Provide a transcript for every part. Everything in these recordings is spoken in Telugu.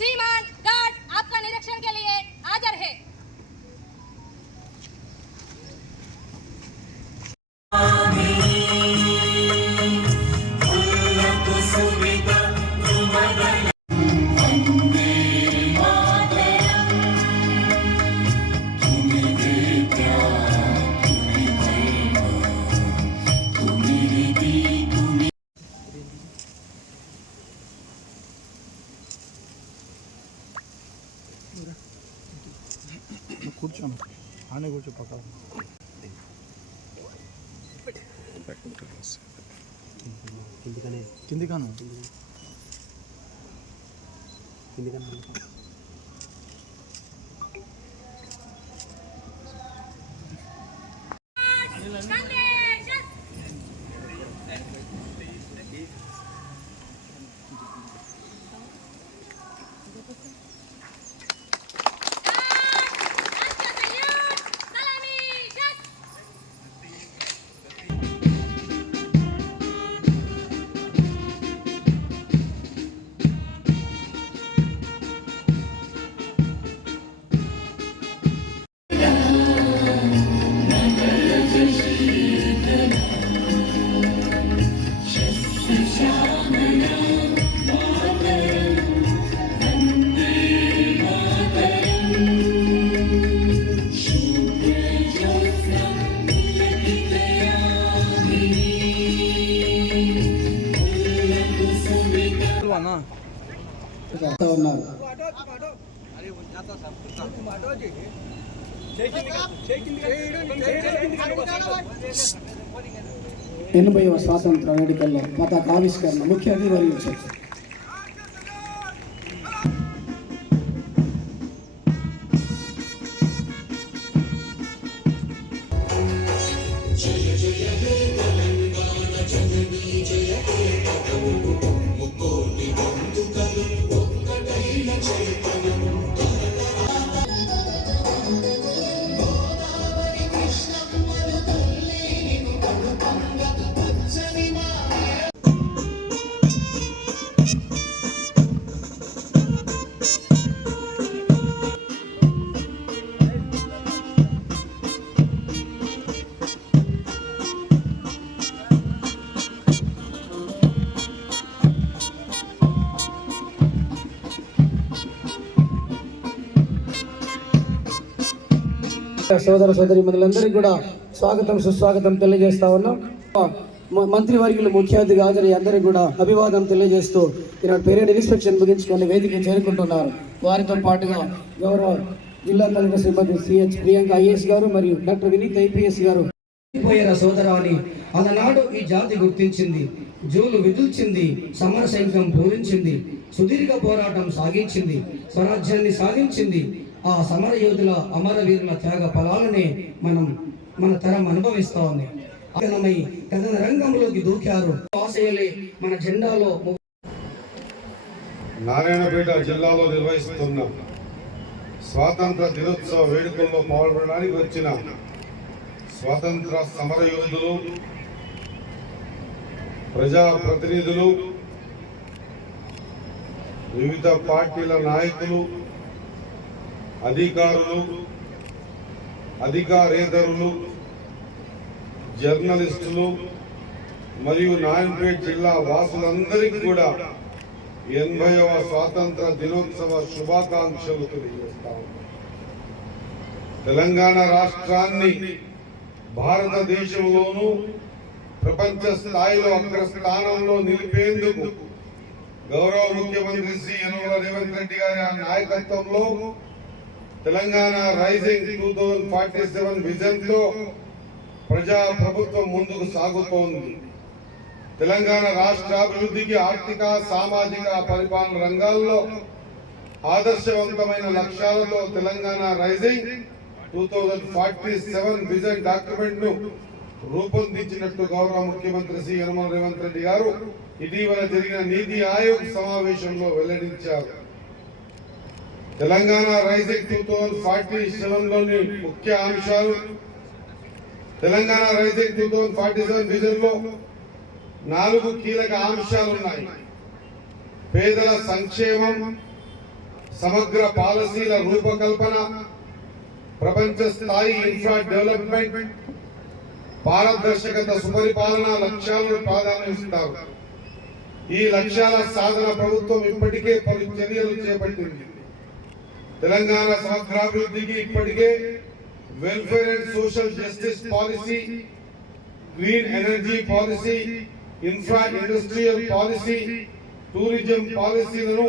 श्रीमान गार्ड आपका निरीक्षण के लिए हाजिर है। కూర్చోను ఆనే కూర్చో పక్క కిందికాను ఉన్నారు. ఎనభైవ స్వాతంత్ర వేడుకల్లో పతాక ఆవిష్కరణ ముఖ్య అతిథి వహించారు. సోదర సోదరి మండలందరికీ కూడా స్వాగతం సుస్వాగతం తెలియజేస్తా ఉన్నాం. మంత్రివర్యులు ముఖ్య అతిథిగా హాజరై అందరికీ కూడా అభివాదం తెలియజేస్తూ ఈనాడు పీరియడ్ ఇన్స్పెక్షన్ ముగించుకొని వేదిక చేరుకుంటున్నారు. వారితో పాటుగా గౌరవ జిల్లా కలెక్టర్ శ్రీమతి సిహెచ్ ప్రియాంక ఐఏఎస్ గారు మరియు డాక్టర్ వినీత్ ఐపీఎస్ గారు. సోదరా అని అలనాడు ఈ జాతి గుర్తించింది, జూలు విదుల్చింది, సమర సైనికం పూరించింది, సుదీర్ఘ పోరాటం సాగించింది, స్వరాజ్యాన్ని సాధించింది. ఆ సమర యోధుల అమరవీరుల త్యాగ ఫలాలనే మన తరం అనుభవిస్తా ఉంది. కథన రంగంలోకి దూకారు. ఆశయాలే మన జెండాలో. నారాయణపేట జిల్లాలో నిర్వహిస్తున్న స్వాతంత్ర దినోత్సవ వేడుకల్లో పాల్గొనడానికి వచ్చిన స్వాతంత్ర సమర యోధులు, ప్రజాప్రతినిధులు, వివిధ పార్టీల నాయకులు, అధికారులు, అధికారేతరులు, జర్నలిస్టులు మరియు నారాయణపేట జిల్లా వాసులందరికీ కూడా 80వ స్వాతంత్ర దినోత్సవ శుభాకాంక్షలు తెలియజేస్తాము. తెలంగాణ రాష్ట్రాన్ని భారతదేశంలోనూ ప్రపంచ స్థాయిలో అగ్రస్థానంలో నిలిపేందుకు గౌరవ ముఖ్యమంత్రి శ్రీ యనమల రేవంత్ రెడ్డి గారి నాయకత్వంలో తెలంగాణ రైజింగ్ 2047 విజన్ తో ప్రజా ప్రభుత్వం ముందుకు సాగుతోంది. తెలంగాణ రాష్ట్ర అభివృద్ధికి ఆర్థిక, సామాజిక, పరిపాలన రంగాల్లో ఆదర్శవంతమైన లక్ష్యాలతో తెలంగాణ రైజింగ్ 2047 విజన్ డాక్యుమెంట్ ను రూపొందించినట్టు గౌరవ ముఖ్యమంత్రి శ్రీ యనమల రేవంత్ రెడ్డి గారు ఇటీవల జరిగిన నీతి ఆయోగ్ సమావేశంలో వెల్లడించారు. తెలంగాణ రైజింగ్ 2047 లోని ముఖ్య అంశాలు. తెలంగాణ రైజింగ్ 2047 విజన్ లో 4 కీలక అంశాలు ఉన్నాయి. పేదల సంక్షేమం, సమగ్ర పాలసీల రూపకల్పన, ప్రపంచ స్థాయి ఇన్ఫ్రా డెవలప్మెంట్, పారదర్శకత, సుపరిపాలన లక్ష్యాలను ప్రాధాన్యమిస్తారు. ఈ లక్ష్యాల సాధన ప్రభుత్వం ఇప్పటికే పలు చర్యలు చేపట్టింది. తెలంగాణ సమగ్రాభివృద్ధికి ఇప్పటికే welfare and social justice policy, green energy policy, infra industrial policy, tourism పాలసీలను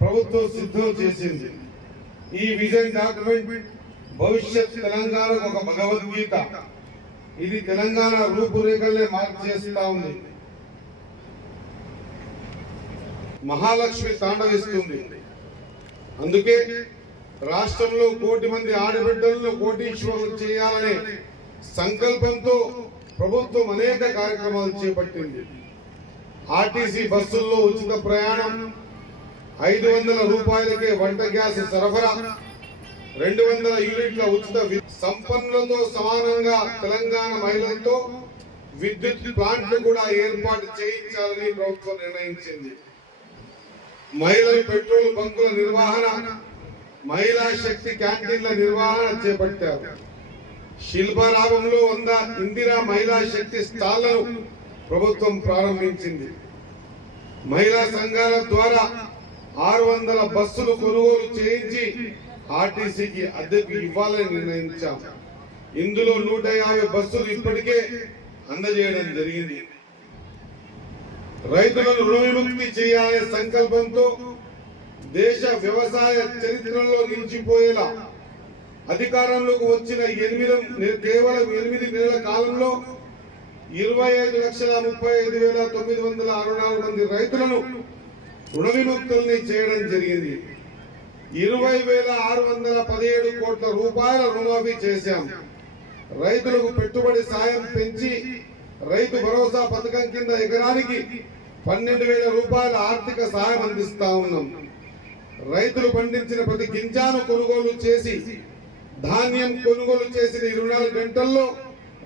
ప్రభుత్వం సిద్ధం చేసింది. ఈ విజన్ డాక్యుమెంట్ భవిష్యత్ తెలంగాణకు ఒక భగవద్గీత. ఇది తెలంగాణ రూపురేఖలే మార్చేస్తా ఉంది. మహాలక్ష్మి తాండవిస్తుంది. అందుకే రాష్ట్రంలో 1 కోటి మంది ఆడబిడ్డలను కోటీశ్వరులు చేయాలనే సంకల్పంతో ప్రభుత్వం అనేక కార్యక్రమాలు చేపట్టింది. ఆర్టీసీ బస్సుల్లో ఉచిత ప్రయాణం, 500 రూపాయలకే వంట గ్యాస్ సరఫరా, 200 యూనిట్ల ఉచిత సంపన్నులతో సమానంగా తెలంగాణ మహిళలతో విద్యుత్ ప్లాంట్లు కూడా ఏర్పాటు చేయించాలని ప్రభుత్వం నిర్ణయించింది. మహిళలు పెట్రోల్ బంకుల నిర్వహణ, మహిళా శక్తి క్యాంటీన్ల నిర్వహణ చేపట్టారు. శిల్పారామంలో 100 ఇందిరా మహిళా శక్తి స్టాళ్లను ప్రభుత్వం ప్రారంభించింది. మహిళా సంఘాల ద్వారా 600 బస్సులు కొనుగోలు చేయించి ఆర్టీసీకి అద్దెకు ఇవ్వాలని నిర్ణయించాం. ఇందులో 150 బస్సులు ఇప్పటికే అందజేయడం జరిగింది. రైతులను రుణ విముక్తి చేయాలనే సంకల్పంతో దేశ వ్యవసాయ చరిత్రలో నిలిచిపోయేలా అధికారంలోకి వచ్చిన కేవలం 8 నెలల కాలంలో 25,35,964 మంది రైతులను రుణ విముక్తుల్ని చేయడం జరిగింది. 20,617 కోట్ల రూపాయల రుణమాఫీ చేశాం. రైతులకు పెట్టుబడి సాయం పెంచి రైతు భరోసా పథకం కింద ఎకరానికి 12,000 రూపాయల ఆర్థిక సాయం అందిస్తా ఉన్నాం. రైతులు పండించిన ప్రతి గింజను కొనుగోలు చేసి ధాన్యం కొనుగోలు చేసిన 24 గంటల్లో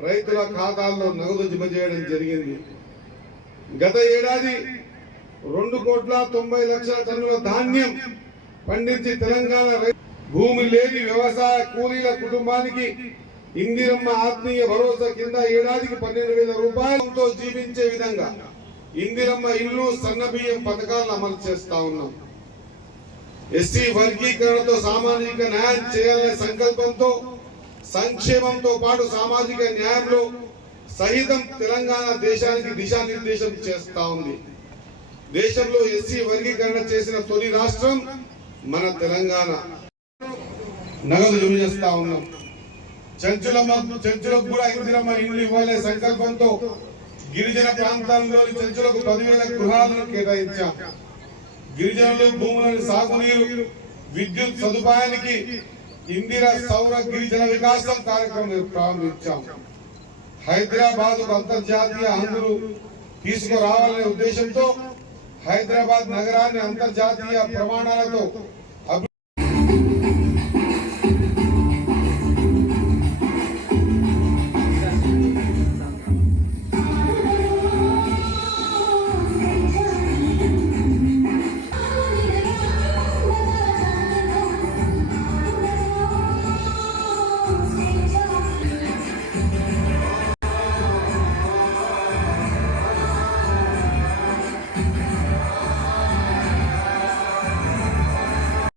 రైతుల ఖాతాల్లో నగదు జమ చేయడం జరిగింది. గత ఏడాది 2,90,00,000 టన్నుల ధాన్యం పండించి తెలంగాణ భూమి లేని వ్యవసాయ కూలీల కుటుంబానికి ఇందిరమ్మ ఆత్మీయ భరోసా కింద ఏడాదికి 12,000 రూపాయలతో జీవించే విధంగా ఇందిరమ్మ ఇల్లు, సన్నబియ్యం పథకాలను అమలు చేస్తా ఉన్నాం. ఎస్సీ వర్గీకరణతో సామాజిక న్యాయం చేయాలనే సంకల్పంతో సంక్షేమంతో పాటు సామాజిక న్యాయంలో సహితం తెలంగాణ దేశానికి దిశానిర్దేశం చేస్తా ఉంది. దేశంలో ఎస్సీ వర్గీకరణ చేసిన తొలి రాష్ట్రం మన తెలంగాణ. నగదు జమ చేస్తా ఉన్నాం. చెంచులకు కూడా ఇందిరమ్మ ఇల్లు ఇవ్వాలనే సంకల్పంతో గిరిజన ప్రాంతాల్లోని చెంచులకు 10,000 గృహాలను కేటాయించాం. గిరిజనులు భూములను సాగునీరు, విద్యుత్ సదుపాయానికి ఇందిరా సౌర గిరిజన వికాసం కార్యక్రమం ప్రారంభించాం. హైదరాబాద్ అంతర్జాతీయ హంగులు తీసుకురావాలనే ఉద్దేశంతో హైదరాబాద్ నగరాన్ని అంతర్జాతీయ ప్రమాణాలతో